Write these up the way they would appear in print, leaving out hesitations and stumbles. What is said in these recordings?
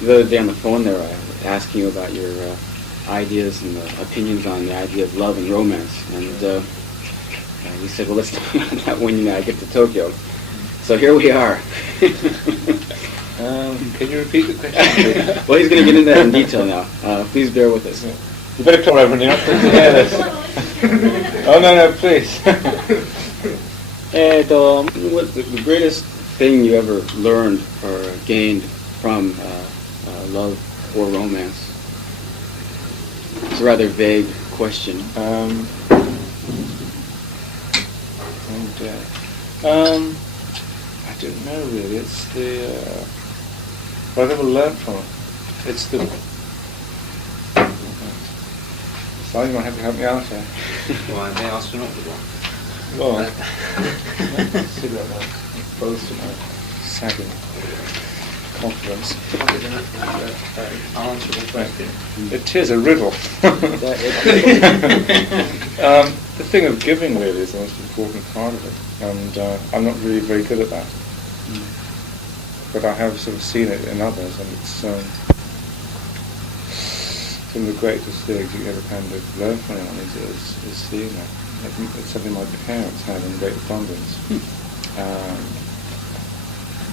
The other day on the phone there, I was asking you about your ideas and opinions on the idea of love and romance, and you said, well, let's talk about that when I get to Tokyo. So here we are. Can you repeat the question? Well, he's going to get into that in detail now. Please bear with us. You better come over, you're not supposed to hear this. Oh, no, please. And what's the greatest thing you ever learned or gained from love or romance? It's a rather vague question. I don't know really. It's the what I've ever learned from it. It's the. So you're going to have to help me out here. Well, I may ask you not to go. Well, see that one. Both of my sagging confidence. Unanswerable question. It is a riddle. The thing of giving really is the most important part of it, and I'm not really very good at that. But I have sort of seen it in others, and it's some of the greatest things you ever kind of learn from anyone is seeing that. It's something my parents had in great abundance,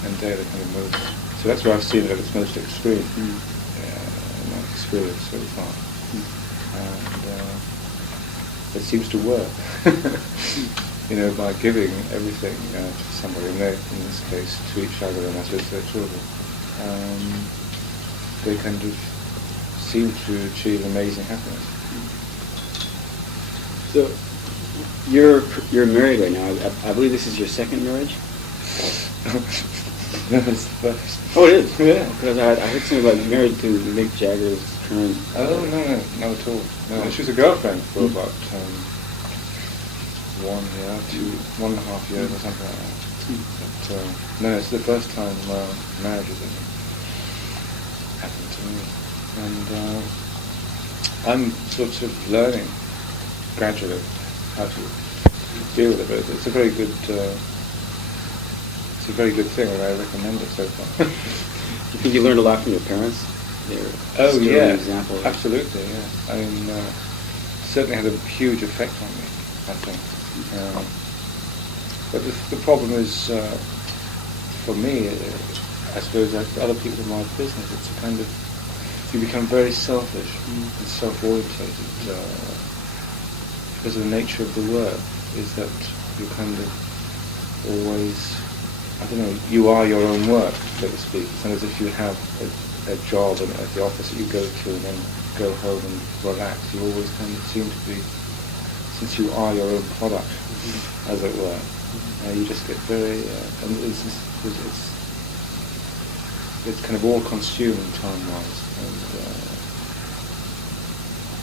and they're the kind of most. So that's where I've seen it at its most extreme in my experience so far, and it seems to work. By giving everything to somebody, and in this case to each other, and that is their children, they kind of seem to achieve amazing happiness. So, you're married right now. I believe this is your second marriage? No, it's the first. Oh, it is? Yeah. Because I heard something about married to Mick Jagger's current... Oh, no, not at all. No, she was a girlfriend for about 1 year, 1.5 years or something like that. But no, it's the first time marriage has ever happened to me. And I'm sort of learning gradually how to deal with it, but it's a very good thing, and I recommend it so far. Do you think you learned a lot from your parents? Oh yeah, example. Absolutely, yeah. I mean, certainly had a huge effect on me, I think. But the problem is, for me, I suppose, like for other people in my business, it's a kind of, you become very selfish and self-orientated because of the nature of the work is that you kind of always, I don't know, you are your own work, so to speak. It's not as if you have a job at the office that you go to and then go home and relax. You always kind of seem to be, since you are your own product, as it were, you just get very, and it's kind of all-consuming time-wise, and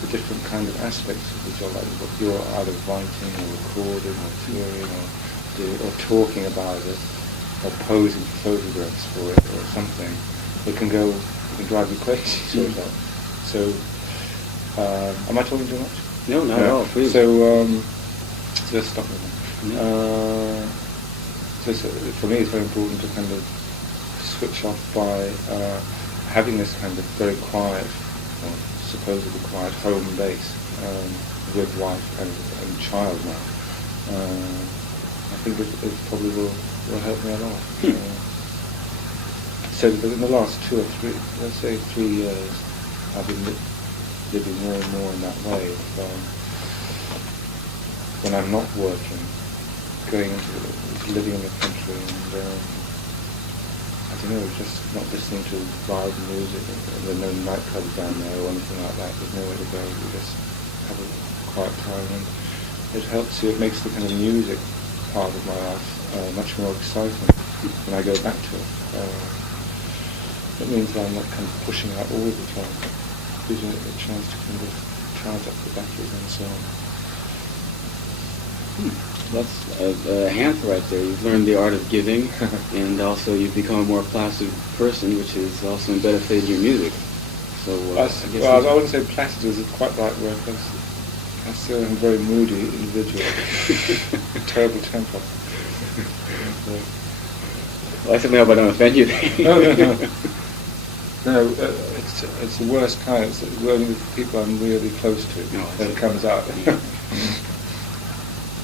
the different kind of aspects of the job, like what you're either writing or recording or touring or talking about it, or posing for photographs for it or something, it can drive you crazy, sort of. So, am I talking too much? No, not at all, please. So let's stop with that. So for me it's very important to kind of switch off by having this kind of very quiet, or supposedly quiet home base with wife and child now. I think it probably will help me a lot. So in the last 2 or 3, let's say 3 years, I've been living more and more in that way. When I'm not working, going into living in the country, and I don't know, just not listening to loud music. There are no nightclubs down there or anything like that. There's nowhere to go. You just have a quiet time, and it helps you. It makes the kind of music part of my life much more exciting when I go back to it. It means that I'm not kind of pushing out all the time. It gives you a chance to kind of charge up the batteries and so on. That's a hand right there. You've learned the art of giving, and also you've become a more placid person, which has also benefited your music. So I wouldn't say placid is quite the right word, because I still am a very moody individual. Terrible temper. Well, I certainly hope I don't offend you. No. No, it's the worst kind. It's only the people I'm really close to No, that it comes out.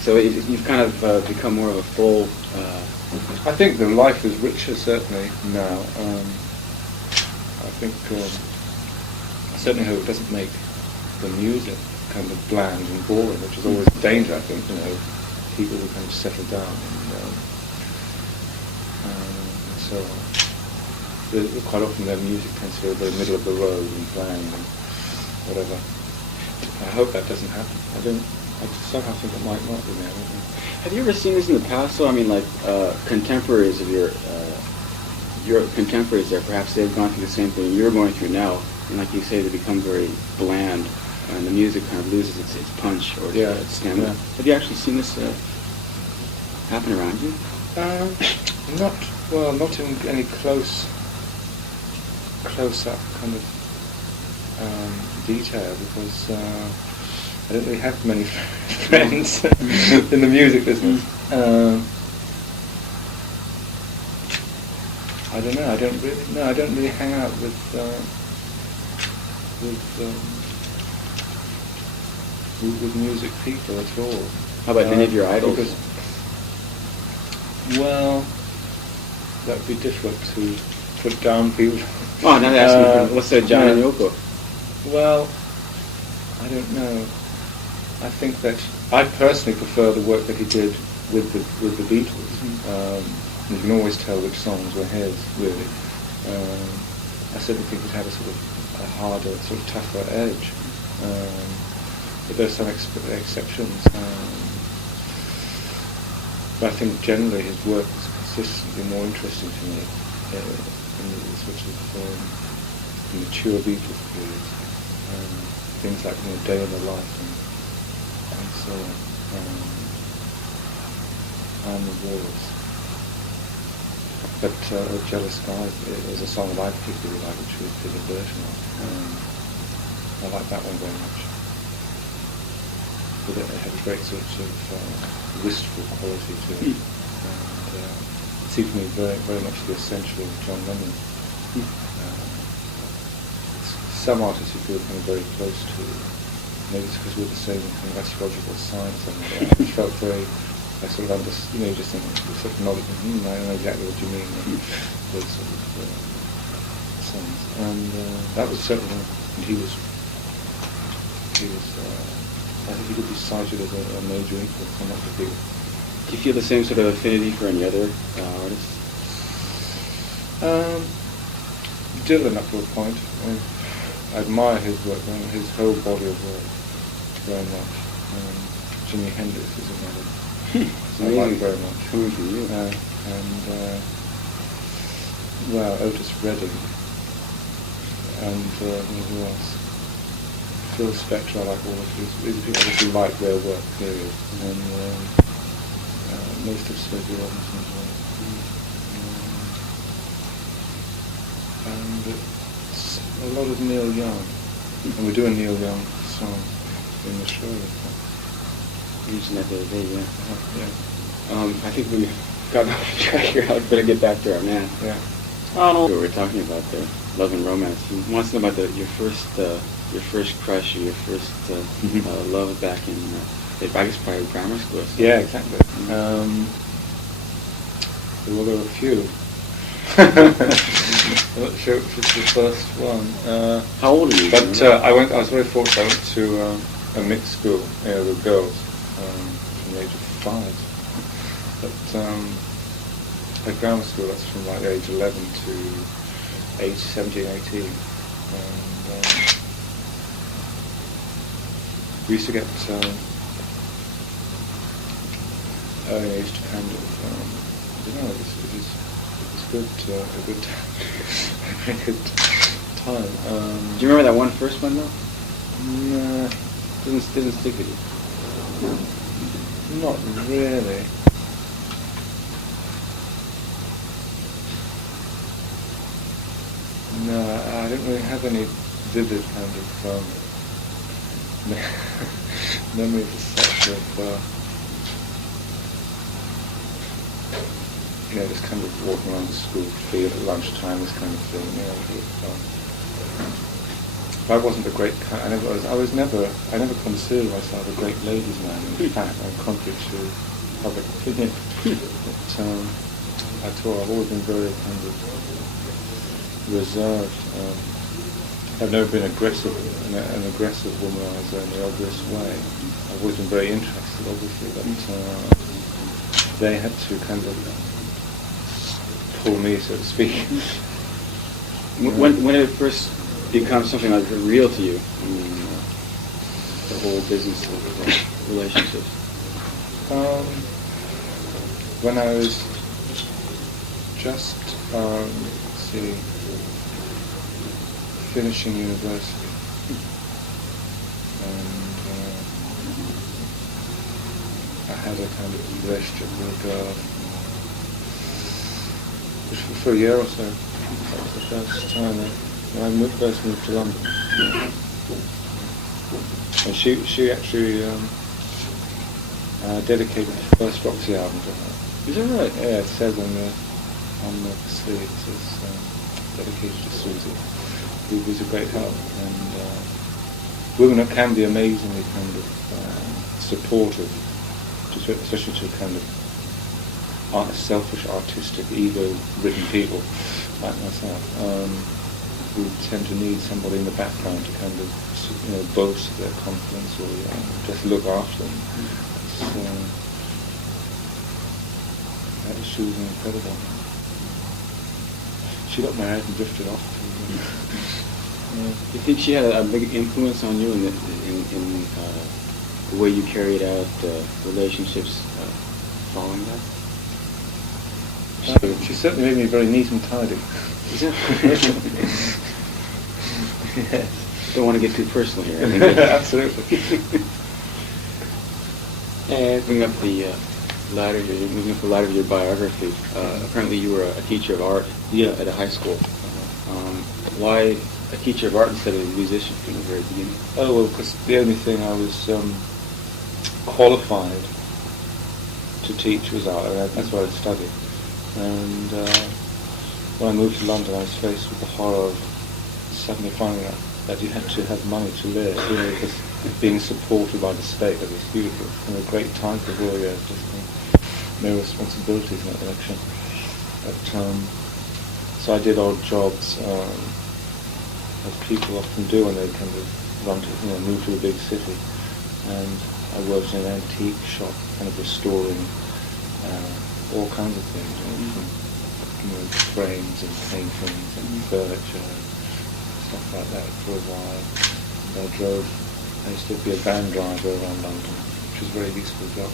So you've kind of become more of a full. I think the life is richer certainly now. I think I certainly hope it doesn't make the music kind of bland and boring, which is always a danger. I think people will kind of settle down and so on. Quite often their music tends to go in the middle of the road and bland and whatever. I hope that doesn't happen. I somehow think it might not be there. Have you ever seen this in the past? So I mean, like contemporaries of your contemporaries there, perhaps they've gone through the same thing you're going through now, and like you say, they become very bland, and the music kind of loses its punch or its stamina. Yeah. Have you actually seen this happen around you? Not in any close-up kind of detail, because I don't really have many friends in the music business. I don't know. I don't really hang out with music people at all. How about any of your idols? Because, well, that would be difficult to put down people. Oh, now they're asking, let's say John and Yoko. Well, I don't know. I think that I personally prefer the work that he did with the Beatles. You can always tell which songs were his, really. I certainly think it had a sort of a harder, sort of tougher edge. But there's some exceptions. But I think generally his work is consistently more interesting to me in the sort of mature Beatles period. Things like Day in the Life and so on, and the Wars. But Jealous Skies is a song that I particularly like, which we did a version of. I like that one very much. But it had a great sort of wistful quality to it. And it seemed to me very, very much the essential of John Lennon. Some artists you feel kind of very close to, maybe it's because we're the same kind of astrological signs, and I felt very, I sort of understood, you just think, sort of nodded, I know exactly what you mean, those sort of songs. And that was certainly, and he was, I think he could be cited as a major influence on lots of people. Do you feel the same sort of affinity for any other artists? Dylan up to a point. I admire his work, his whole body of work very much. Jimi Hendrix is another. I like very much. Coming from you. Well, Otis Redding and who else? Phil Spector. I like all of these people. I just like their work, period. And most of Sergio Robinson as well. And a lot of Neil Young, and we do a Neil Young song in the show. You mentioned that the other day, yeah. Yeah. I think we got off track here. I'd better get back to our man. Yeah. What we're talking about there, love and romance. He wants to know about your first crush or your first love back in, I guess probably grammar school. So. Yeah, exactly. Well, there were a few. I'm not sure if it's the first one. How old are you? But I was very fortunate. I went to a mixed school with girls from the age of 5. But at grammar school, that's from like age 11 to age 17, 18. And we used to get early age to kind of, I don't know, it was good, a good time. Do you remember that one first one though? Nah, Doesn't stick with you. not really. No, I don't really have any vivid kind of memories as such of just kind of walking around the school field at lunchtime, this kind of thing. I wasn't a great. I never considered myself a great ladies' man. In fact, I'm contrary to public opinion. But I thought I've always been very kind of reserved. I've never been aggressive, an aggressive womanizer in the obvious way. I've always been very interested, obviously, but they had to kind of pull me, so to speak. When did it first become something like real to you? I mean, the whole business of relationships. When I was just, finishing university, and I had a kind of relationship with a girl for a year or so. That was the first time when I first moved to London. And she actually dedicated the first Roxy album to her. Is that right? Yeah, it says on the sleeve, it says dedicated to Susie, who was a great help. And women can be amazingly kind of supportive, especially to kind of selfish, artistic, ego-ridden people like myself, who tend to need somebody in the background to kind of boast their confidence or just look after them. She was incredible. She got married and drifted off. Do you think she had a big influence on you in the way you carried out relationships following that? She certainly made me very neat and tidy. Yes. Don't want to get too personal here. Absolutely. Moving up the ladder of your biography. Apparently, you were a teacher of art at a high school. Why a teacher of art instead of a musician from the very beginning? Oh, well, because the only thing I was qualified to teach was art. That's what I studied. And when I moved to London, I was faced with the horror of suddenly finding out that you had to have money to live, because being supported by the state, that was beautiful. And a great time for Gloria, just no responsibilities in that direction. But so I did odd jobs, as people often do when they kind of move to a big city. And I worked in an antique shop, kind of restoring all kinds of things, from frames and paintings and furniture, stuff like that for a while. And I used to be a van driver around London, which was a very useful job.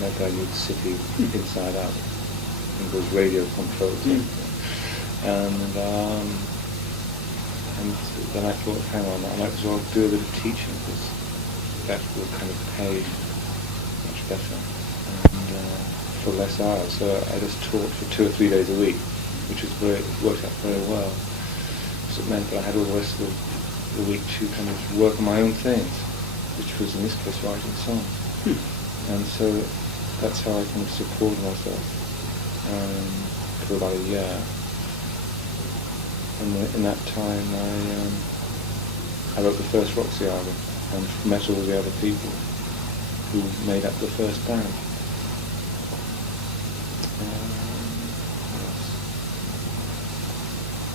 That guy knew the city inside out, and was radio controlled. And then I thought, hang on, I might as well do a bit of teaching, because that will kind of pay much better and for less hours. So I just taught for 2 or 3 days a week, which worked out very well. So it meant that I had all the rest of the week to kind of work on my own things, which was in this case writing songs. And so that's how I kind of supported myself for about a year. And in that time I wrote the first Roxy album and met all the other people who made up the first band.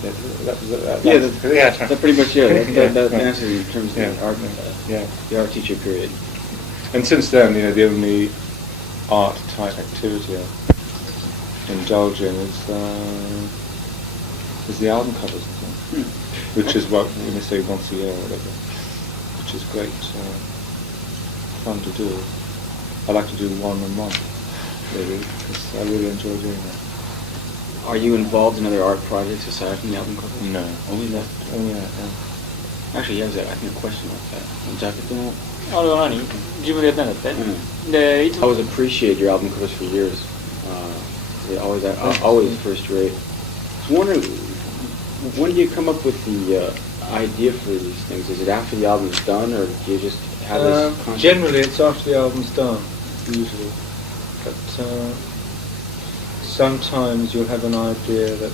That's pretty much it. That answers in terms of the art teacher period. And since then, the only art type activity I indulge in is the album covers and things, which is what we may say once a year or whatever, which is great fun to do. I like to do one a month, really, because I really enjoy doing that. Are you involved in other art projects aside from the album covers? No, only that. Only that. Actually, he has I think a question like that. I always appreciate your album covers for years. They always first rate. I was wondering, when do you come up with the idea for these things? Is it after the album's done, or do you just have this concept? Generally, it's after the album's done, usually. But sometimes you'll have an idea that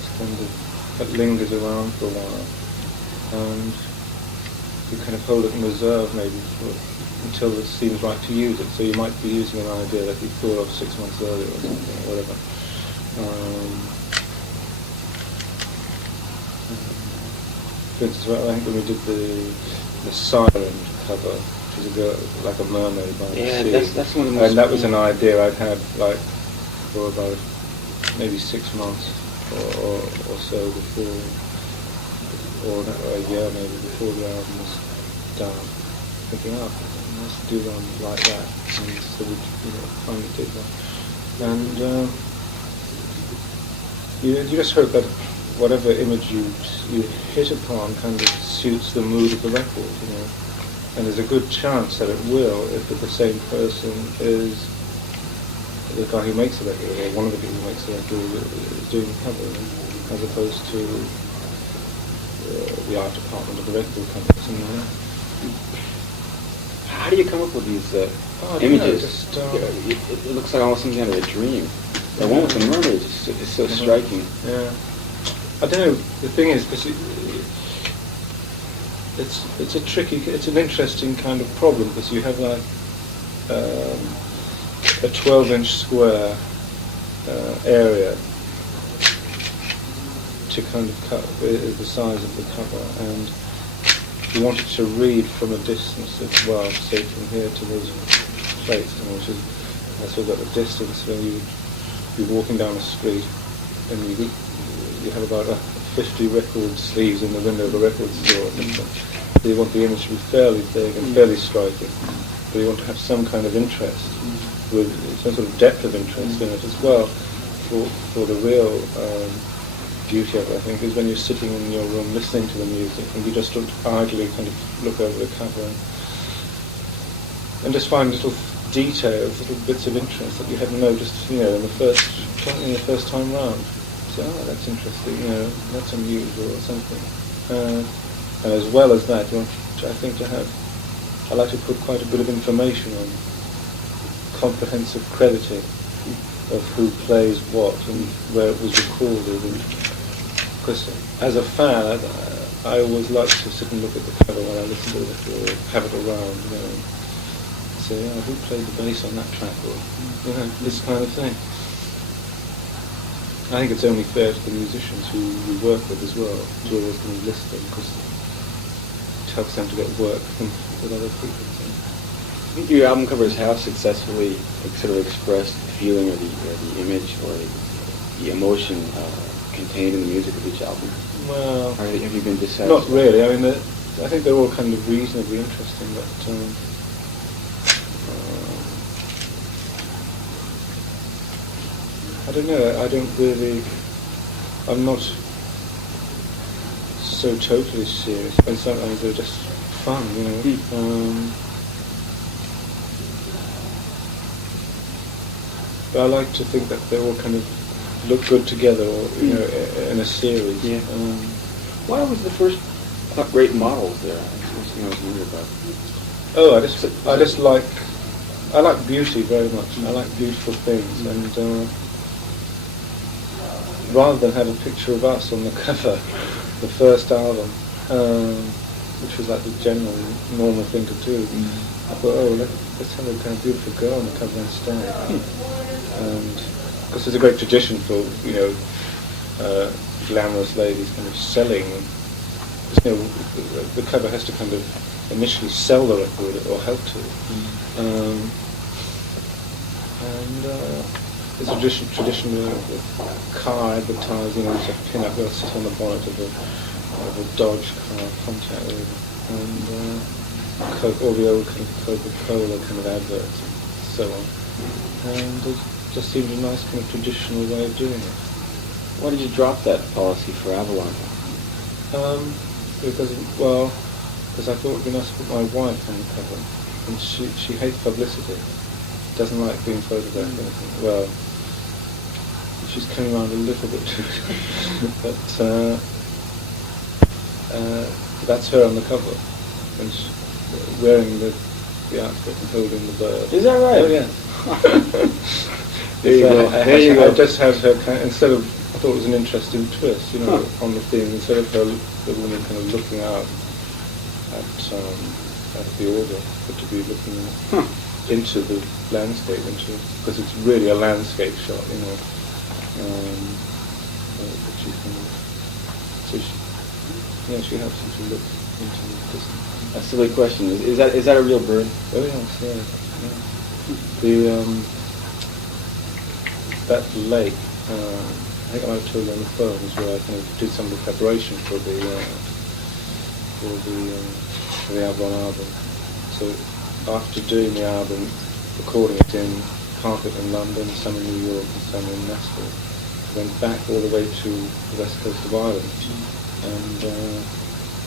lingers around for a while, and you kind of hold it in reserve maybe until it seems right to use it. So you might be using an idea that you thought of 6 months earlier or something, or whatever. For instance, I think when we did the Siren cover, which is like a mermaid by the sea. That's one of the most. And that was an idea I'd had like for about maybe 6 months or so before, or a year maybe before the album was done. Thinking, oh, let's do one like that, and so we finally did that. And you just hope that whatever image you hit upon kind of suits the mood of the record, and there's a good chance that it will if the same person is the guy who makes the record, or one of the people who makes the record is doing the cover, as opposed to the art department of the record company. How do you come up with these images? It looks like almost something out of a dream. The one with the mermaid is so striking. Yeah. I don't know. The thing is, because it's an interesting kind of problem, because you have like a 12-inch square area to kind of cut the size of the cover, and you wanted to read from a distance as well, say from here to those plates, which is that's all got the distance. When you're walking down the street, and you have about 50 record sleeves in the window of a record store or something. So you want the image to be fairly big and fairly striking, but you want to have some kind of interest, with some sort of depth of interest in it as well. For the real beauty of it, I think, is when you're sitting in your room listening to the music and you just don't idly kind of look over the cover and just find little details, little bits of interest that you hadn't noticed, in the first time round. So, that's interesting, that's unusual or something. And as well as that, you want, I like to put quite a bit of information on comprehensive crediting of who plays what and where it was recorded. Because as a fan, I always like to sit and look at the cover when I listen to it, or have it around, and say, who played the bass on that track, or this kind of thing. I think it's only fair to the musicians who we work with as well to always kind of list them, because it helps them to get work with other people. I think your album covers have successfully sort of expressed the feeling or the image or the emotion contained in the music of each album. Well, or have you been dissatisfied? Not really. I mean, I think they're all kind of reasonably interesting, but I don't know. I'm not so totally serious, and sometimes they're just fun, But I like to think that they all kind of look good together, or in a series. Yeah. Why was the first rate models there? That's something I was wondering about. Oh, I like beauty very much. I like beautiful things, and rather than have a picture of us on the cover, the first album, which was like the general normal thing to do, I thought, let's have a kind of beautiful girl on the cover instead. And because there's a great tradition for glamorous ladies kind of selling. The cover has to kind of initially sell the record or help to. There's a tradition with car advertising. There's a pin-up girl sit on the bonnet of a Dodge car, contact with, and all the old kind of Coca-Cola kind of adverts and so on. And it just seemed a nice kind of traditional way of doing it. Why did you drop that policy for Avalon? Because I thought it'd be nice to put my wife on the cover, and she hates publicity, doesn't like being photographed or anything. Well, she's coming around a little bit too, but that's her on the cover, and wearing the outfit and holding the bird. Is that right? Oh yeah. There you go. There you I go. just had her instead of. I thought it was an interesting twist, on the theme. Instead of the woman kind of looking out at the order, but to be looking into the landscape, because it's really a landscape shot, but she kind of, she helps you to look into the distance. A silly question. Is that a real bird? Oh yes, yeah. That lake, I think I might have told you on the phone, is where I kind of did some of the preparation for the Avalon album. So after doing the album, recording it in part of it in London, some in New York and some in Nashville, I went back all the way to the west coast of Ireland and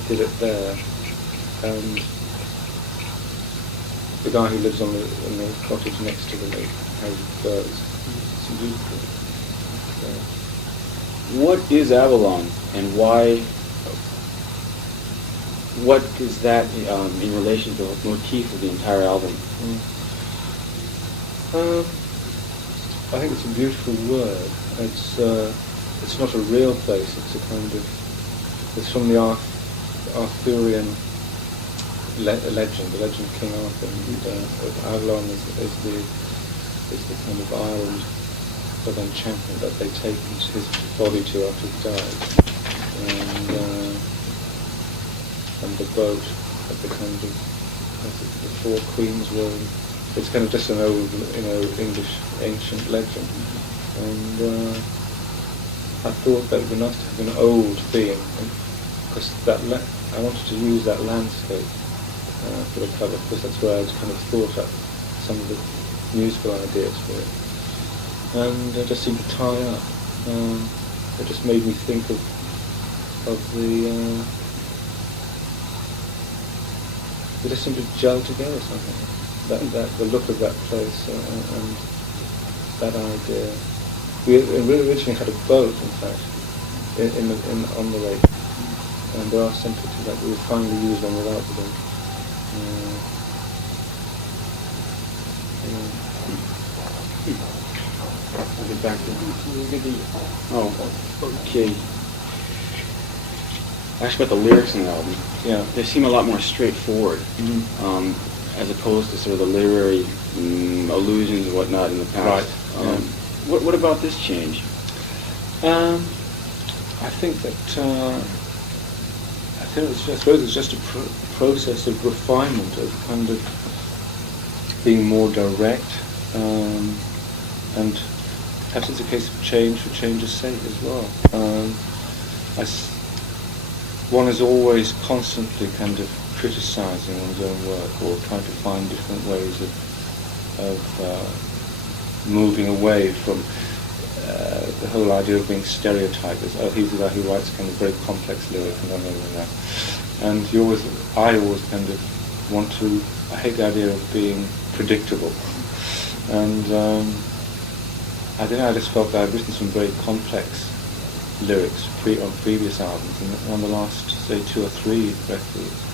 did it there. And the guy who lives in the cottage next to the lake has birds. It's beautiful. What is Avalon, and why? What is that in relation to the motif of the entire album? I think it's a beautiful word. It's not a real place. It's a kind of. It's from the Arthurian legend, the legend of King Arthur, and Avalon is the kind of island of enchantment that they take his body to after he dies, and the boat that the kind of the four queens were. It's kind of just an old, English ancient legend, and I thought that it would be nice to have an old theme, because I wanted to use that landscape for the cover, because that's where I kind of thought up some of the musical ideas for it, and it just seemed to tie up. It just made me think of the. It just seemed to gel together somehow. That the look of that place and that idea. We originally had a boat, in fact, on the lake, and there are some pictures that we finally used one without the boat. I'll get back to Oh, okay. Actually, about the lyrics in the album, they seem a lot more straightforward, as opposed to sort of the literary allusions and whatnot in the past. Right. What about this change? I think that I suppose it's just a process of refinement, of kind of being more direct, and perhaps it's a case of change for change's sake as well. One is always constantly kind of criticising one's own work, or trying to find different ways of moving away from the whole idea of being stereotyped as, he's the guy who writes kind of very complex lyrics and that. And I always kind of want to, I hate the idea of being predictable. And I don't know, I just felt that I'd written some very complex lyrics on previous albums, and on the last, say, 2 or 3 records,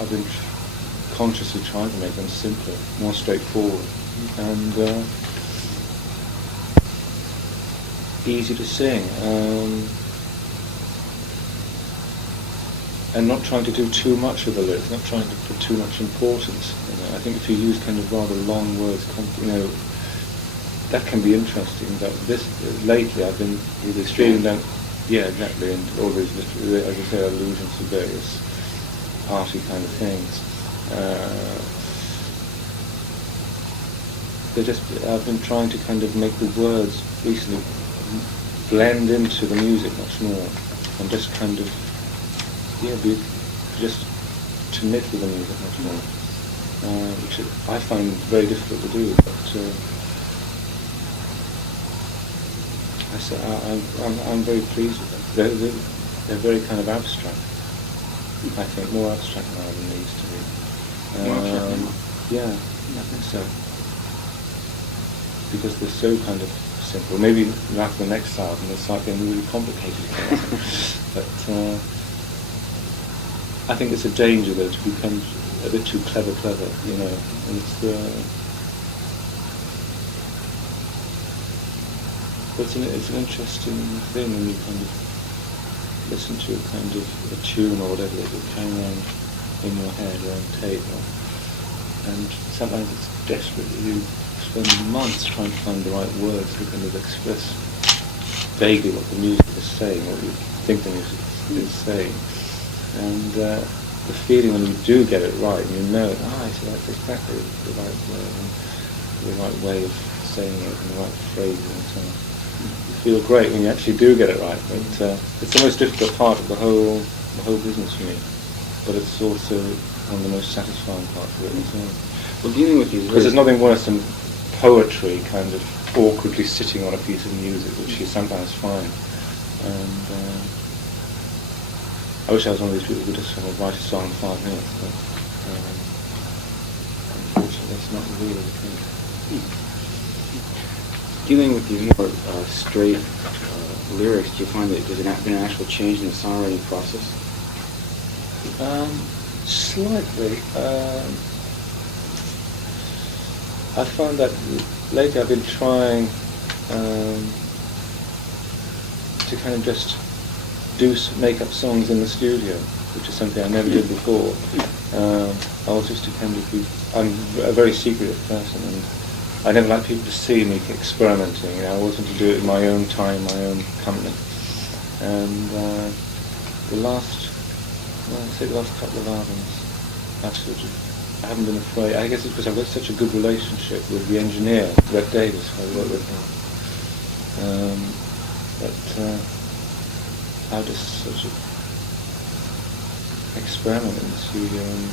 I've been consciously trying to make them simpler, more straightforward, and easy to sing, and not trying to do too much with the lyrics, not trying to put too much importance. I think if you use kind of rather long words, that can be interesting. But lately I've been either streaming down, exactly, and all these, as I say, allusions to various arty kind of things. I've been trying to kind of make the words recently blend into the music much more, and just kind of, just to knit with the music much more, which I find very difficult to do, but I'm very pleased with them. They're very kind of abstract. I think more abstract now than they used to be. I think so. Because they're so kind of simple. Maybe after the next album they'll start getting really complicated. But I think it's a danger though to become a bit too clever, and it's But it's an interesting thing when you kind of listen to a kind of a tune or whatever that will hang around in your head or on tape, and sometimes it's desperate that you spend months trying to find the right words to kind of express vaguely what the music is saying, what you think the music is saying, and the feeling when you do get it right, and you know, I see that's exactly the right word and the right way of saying it and the right phrase and so on. You feel great when you actually do get it right, but it's the most difficult part of the whole business for me. But it's also one of the most satisfying parts of it as well. Well, dealing with these, because there's nothing worse than poetry kind of awkwardly sitting on a piece of music, which you sometimes find. And I wish I was one of these people who just kind of write a song in 5 minutes, but unfortunately that's not really the case. Dealing with these more straight lyrics, do you find that there's been an actual change in the songwriting process? Slightly. I find that lately I've been trying to kind of just make up songs in the studio, which is something I never did before. I was just I'm a very secretive person, and I never like people to see me experimenting. You know, I wanted to do it in my own time, my own company. And the last couple of albums, I haven't been afraid. I guess it's because I've got such a good relationship with the engineer, Red Davis, who I work with him. But I just sort of experiment in the studio, and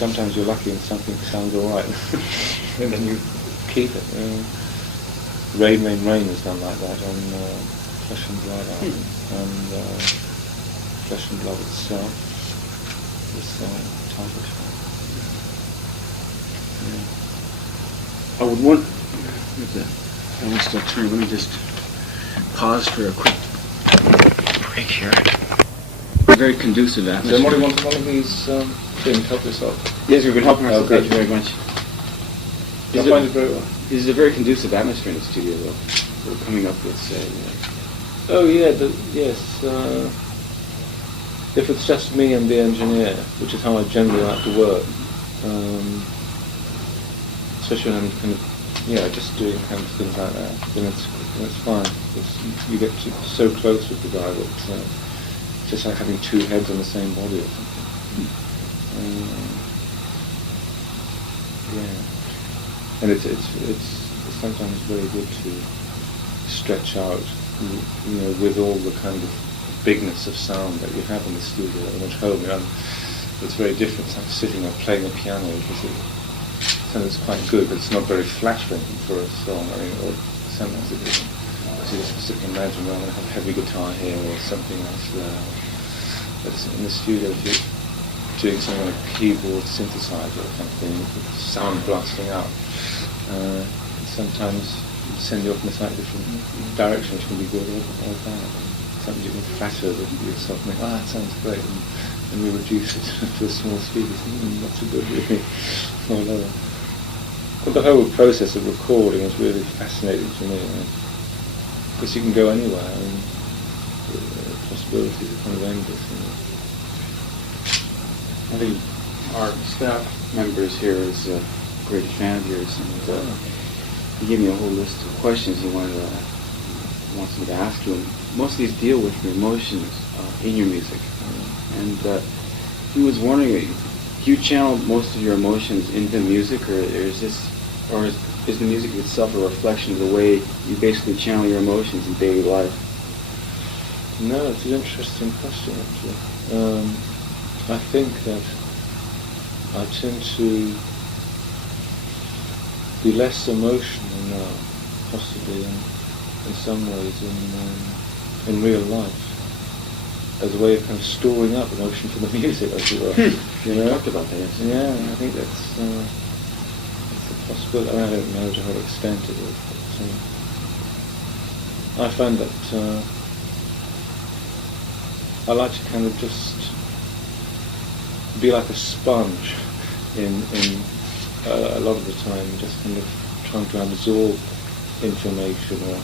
sometimes you're lucky and something sounds alright, and then you keep it. Rain, Rain, Rain has done like that on Flesh and Blood album, and Flesh and Blood itself, this title track. I would want. I want to turn. Let me just pause for a quick break here. Very conducive atmosphere. Does anybody want one of these things? Help yourself. Yes, we've been helping ourselves. Good. Thank you very much. I find it very well. This is a very conducive atmosphere in the studio, though. We're coming up with, Oh yeah, yes. If it's just me and the engineer, which is how I generally like to work, especially when I'm kind of, just doing kind of things like that, then it's fine. You get so close with the guy that it's just like having two heads on the same body or something. Yeah, and it's sometimes very good to stretch out, with all the kind of bigness of sound that you have in the studio at home. It's very different. It's like sitting or playing a piano, because it sounds quite good, but it's not very flattering for a song. Or sometimes it isn't. So you just imagine, I'm going to have a heavy guitar here or something else there. But in the studio, if you're doing something on a keyboard synthesizer or something, with sound blasting out, sometimes it send you off in a slightly different direction, which can be good or bad. Something you can flatter yourself and think, that sounds great, and you reduce it to a small speed, you think, not so good really, or lower. But the whole process of recording is really fascinating to me, because you can go anywhere, and the possibilities are kind of endless. I think our staff members here is a great fan of yours, and he gave me a whole list of questions he wants me to ask you. And most of these deal with your emotions in your music, and he was wondering, do you channel most of your emotions into music, or is the music itself a reflection of the way you basically channel your emotions in daily life? No, it's an interesting question actually. I think that I tend to be less emotional now, possibly in some ways in real life, as a way of kind of storing up emotion for the music, as it were. You talked about that, yes. Yeah, I think that's a possibility. I don't know to what extent it is, but I find that I like to kind of just be like a sponge in a lot of the time, just kind of trying to absorb information or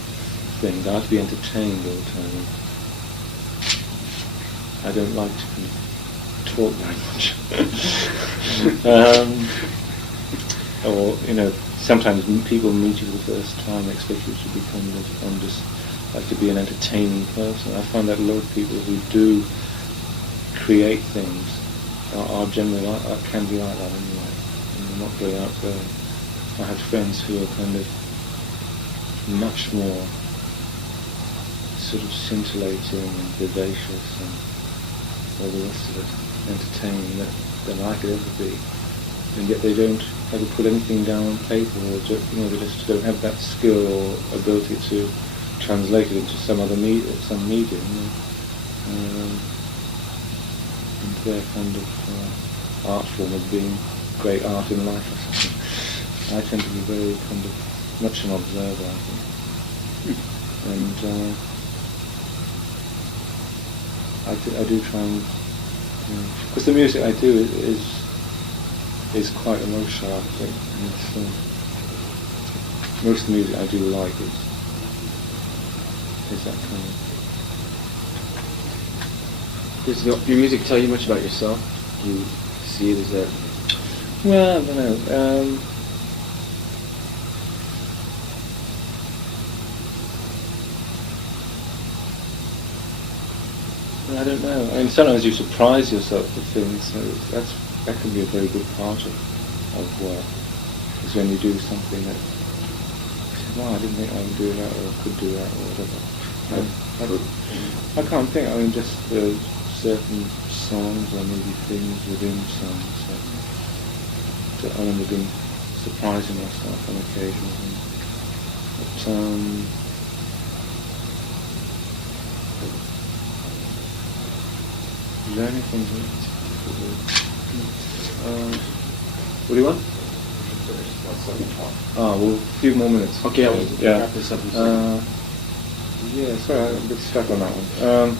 things. I like to be entertained all the time. I don't like to talk very much. Or, sometimes people meet you for the first time and expect you to become just like to be an entertaining person. I find that a lot of people who do create things are generally can be like that anyway. And they're not very outgoing. I have friends who are kind of much more sort of scintillating and vivacious and all the rest of it, entertaining than I could ever be. And yet they don't ever put anything down on paper, or they just don't have that skill or ability to translate it into some medium. And their kind of art form of being great art in life or something. I tend to be very kind of much an observer, I think. And I do try and, because the music I do is quite emotional, I think. And most of the music I do like is that kind of. Does your music tell you much about yourself? Do you see it as that? Well, I don't know. I don't know. I mean, sometimes you surprise yourself with things. So that can be a very good part of work. Is when you do something that, wow, I didn't think I would do that or could do that or whatever. I can't think. I mean, just certain songs or maybe things within songs that I remember being surprising myself on occasion. But learning from what do you want? Well, a few more minutes. Okay, I'll yeah. wrap this up in a second. Yeah, sorry, I'm a bit stuck on that one.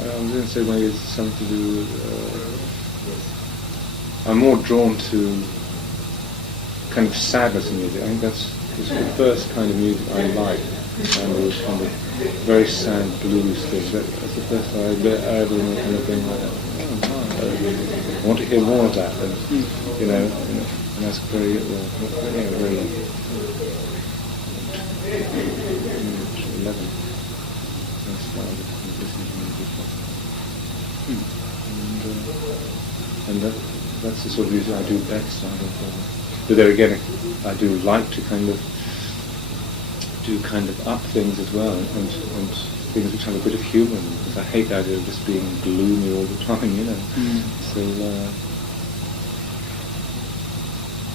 I was going to say maybe it's something to do with, I'm more drawn to kind of sadness in music. I think that's the first kind of music I like. And it was kind of very sad blues thing. That's the first time I ever kind of been like, I want to hear more of that. And, and that's very, very 11. I started listening to music. And that's the sort of music I do best. But there again, I do like to kind of up things as well, and things which have a bit of humour in them, because I hate the idea of just being gloomy all the time, So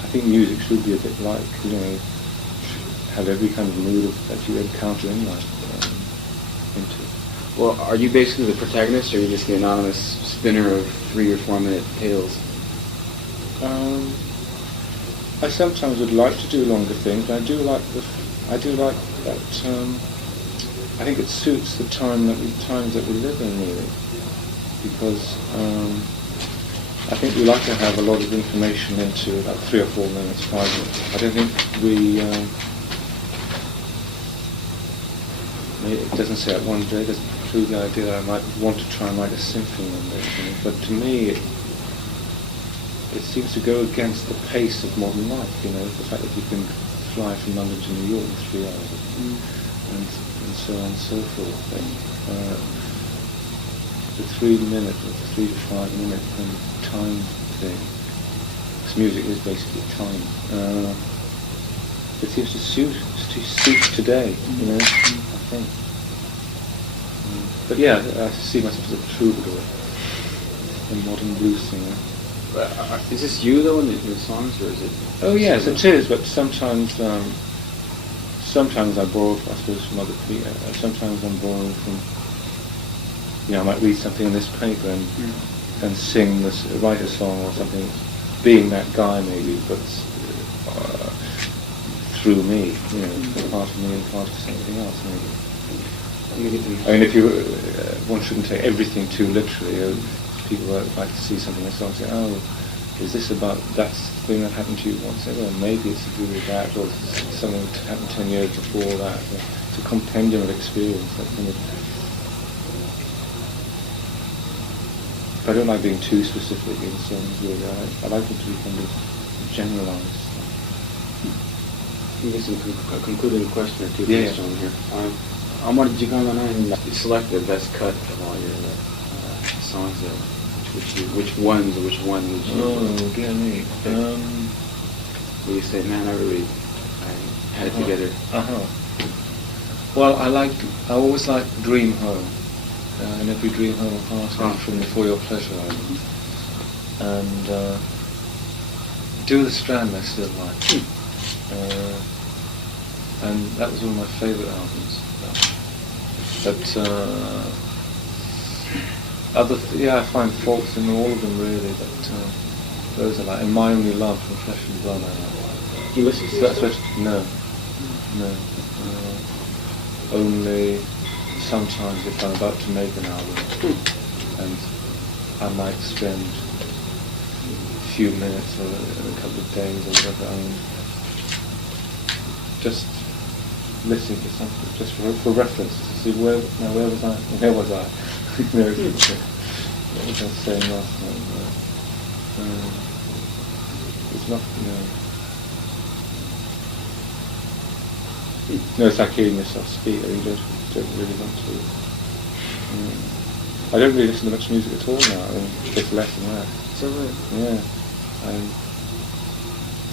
I think music should be a bit like, have every kind of mood that you encounter in life into. Well, are you basically the protagonist, or are you just the anonymous spinner of 3 or 4 minute tales? I sometimes would like to do longer things, but I do like that. I think it suits the times that we live in, really, because I think we like to have a lot of information into about 3 or 4 minutes, 5 minutes. I don't think it doesn't say that one day. It doesn't preclude the idea that I might want to try and write a symphony one day. But to me, it seems to go against the pace of modern life. The fact that you can fly from London to New York in 3 hours, and so on and so forth. The 3 minute or 3 to 5 minute kind of time thing, because music is basically time. It seems to suit today, I think. But yeah, I see myself as a troubadour, a modern blues singer. Is this you though in the songs, or is it? Oh yes, it is. But sometimes I borrow, I suppose, from other people. Sometimes I'm borrowing from. I might read something in this paper and sing this, write a song or something, being that guy maybe, but through me, part of me and part of something else maybe. I mean, one shouldn't take everything too literally. People like to see something in a song and say, is this about that thing that happened to you once ever? Maybe it's to do with that, or something that happened 10 years before that. It's a compendium of experience. That kind of, I don't like being too specific in songs, really. I like them to be kind of generalised. I guess a concluding question or two Yeah. for here. I'm wondering, did you go on and select the best cut of all your songs there? Which one would you? Oh, dear me. Will you say, man, I had it together? Well, I always liked Dream Home, and every Dream Home apart from the For Your Pleasure album. And Do the Strand I still like. And that was one of my favourite albums. But I find faults in all of them really, but those are like, and My Only Love from Flesh and Blood I like. You listen to That's what, no. Only sometimes if I'm about to make an album, and I might spend a few minutes or a couple of days or whatever, just listening to something, just for reference, to see where was I? What was I saying last night? It's not, no, it's like hearing yourself speak. You don't really want to. I don't really listen to much music at all now. Just less and less. So yeah,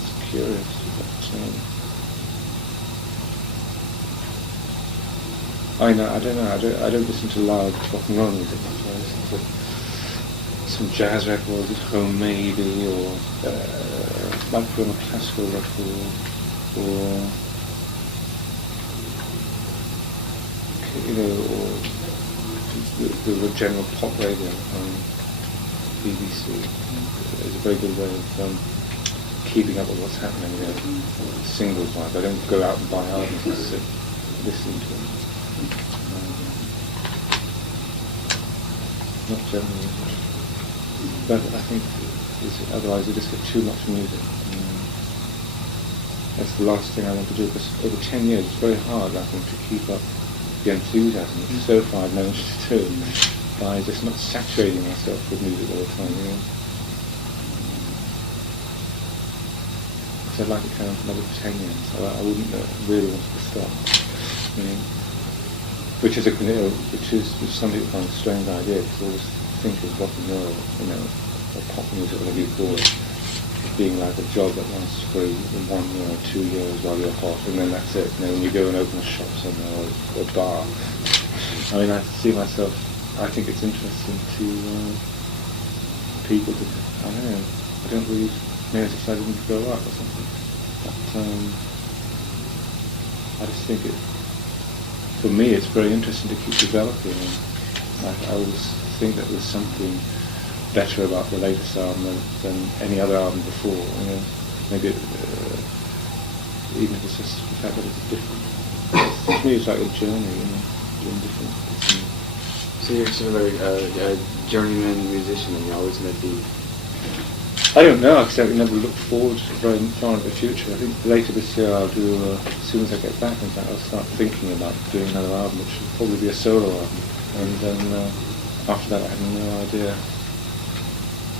it's curious, but I don't know. I don't listen to loud rock and roll music much. I listen to some jazz records at home maybe, or might put on a classical record, or or the general pop radio on BBC is a very good way of keeping up with what's happening. Singles wise, I don't go out and buy albums and sit listening to them. Not generally, but I think otherwise you just get too much music. That's the last thing I want to do, because over 10 years it's very hard, I think, to keep up the enthusiasm, which so far I've managed to do by just not saturating myself with music all the time. Because I'd like to carry on for another 10 years, so I wouldn't really want to stop. Which is which some people find a strange idea, because I always think of rock and roll, or pop music, whatever you call it, as being like a job that lasts for 1 year or 2 years while you're hot, and then that's it. When you go and open a shop somewhere or a bar. I see myself. I think it's interesting to people to. I don't know. I don't really. Maybe I decided to grow up or something. But I just think for me, it's very interesting to keep developing. And I always think that there's something better about the latest album than any other album before. Maybe even if it's just the fact that it's different. To me, it's like a journey, doing different things. So you're sort of a journeyman musician, and you're always going to be. I don't know, because I never look forward very far into the future. I think later this year I'll do, as soon as I get back, in fact, I'll start thinking about doing another album, which will probably be a solo album. And then after that I have no idea.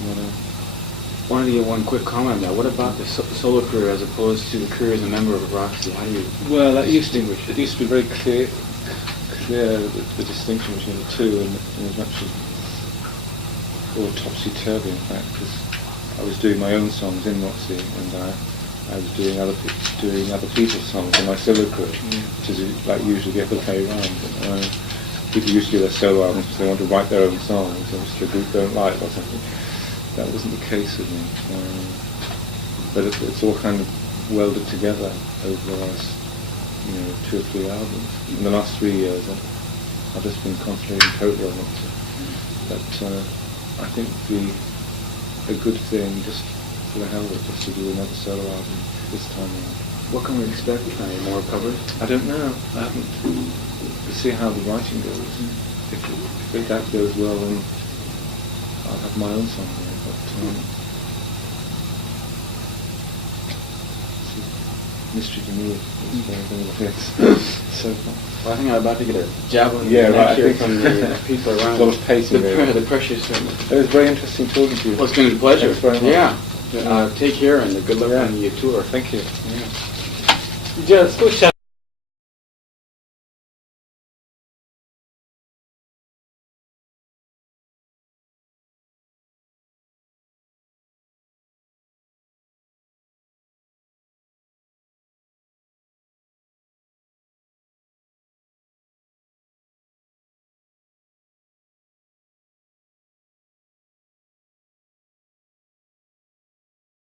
I wanted to get one quick comment on that. What about the solo career as opposed to the career as a member of Roxy? How do you distinguish it? It used to be very clear the distinction between the two, and as much as all topsy-turvy, in fact, because I was doing my own songs in Roxy, and I was doing other people's songs in my solo career, which is like usually the other way around. People used to do their solo albums because they want to write their own songs, which the group don't like or something. That wasn't the case with me. But it's all kind of welded together over the last 2 or 3 albums. In the last 3 years, I've just been concentrating totally on Roxy. But I think a good thing, just for the hell of it, just to do another solo album this time around. What can we expect? More covers? I don't know. I haven't. To see how the writing goes. If that goes well, then I'll have my own song there. But mystery to me. So far. Well, I think I'm about to get a javelin Yeah, in the neck right, I here think from the people around. a lot of pacing there. The precious. It was very interesting talking to you. Well, it's been a pleasure. Thanks very much. Yeah. Take care and good luck Yeah. on your tour. Thank you. Yeah.